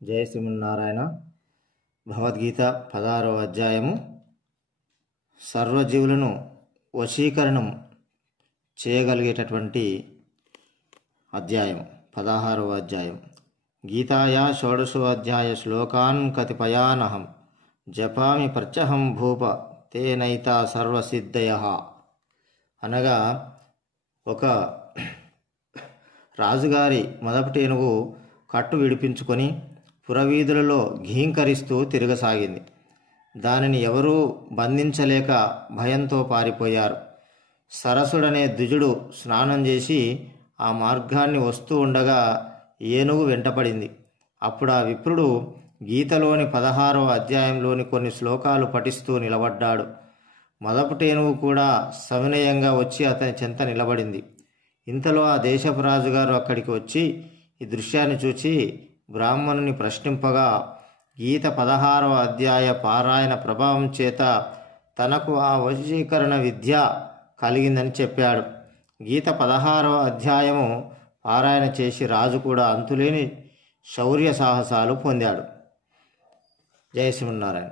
జయ శ్రీమన్నారాయణ. భగవద్గీత 16వ అధ్యాయము. సర్వజీవులను వశీకరణం చేయగలిగేటటువంటి అధ్యాయం 16వ అధ్యాయం. గీతాయా షోడశో అధ్యాయ శ్లోకాన్ కతిపయానహం జపామి ప్రత్యహం భూప తేనైతా సర్వసిద్ధయ. అనగా ఒక రాజుగారి మొదటి ఏనుగు కట్టు విడిపించుకొని పురవీధులలో ఘీంకరిస్తూ తిరగసాగింది. దానిని ఎవరూ బంధించలేక భయంతో పారిపోయారు. సరసుడనే ద్విజుడు స్నానం చేసి ఆ మార్గాన్ని వస్తూ ఉండగా ఏనుగు వెంటపడింది. అప్పుడు ఆ విప్రుడు గీతలోని 16వ అధ్యాయంలోని కొన్ని శ్లోకాలు పఠిస్తూ నిలబడ్డాడు. మొదపటేనుగు కూడా సవినయంగా వచ్చి అతని చెంత నిలబడింది. ఇంతలో ఆ దేశపు రాజుగారు అక్కడికి వచ్చి ఈ దృశ్యాన్ని చూచి బ్రాహ్మణుని ప్రశ్నింపగా గీత 16వ అధ్యాయ పారాయణ ప్రభావం చేత తనకు ఆ వశీకరణ విద్య కలిగిందని చెప్పాడు. గీత 16వ అధ్యాయము పారాయణ చేసి రాజు కూడా అంతులేని శౌర్య సాహసాలు పొందాడు. జయ శ్రీమన్నారాయణ.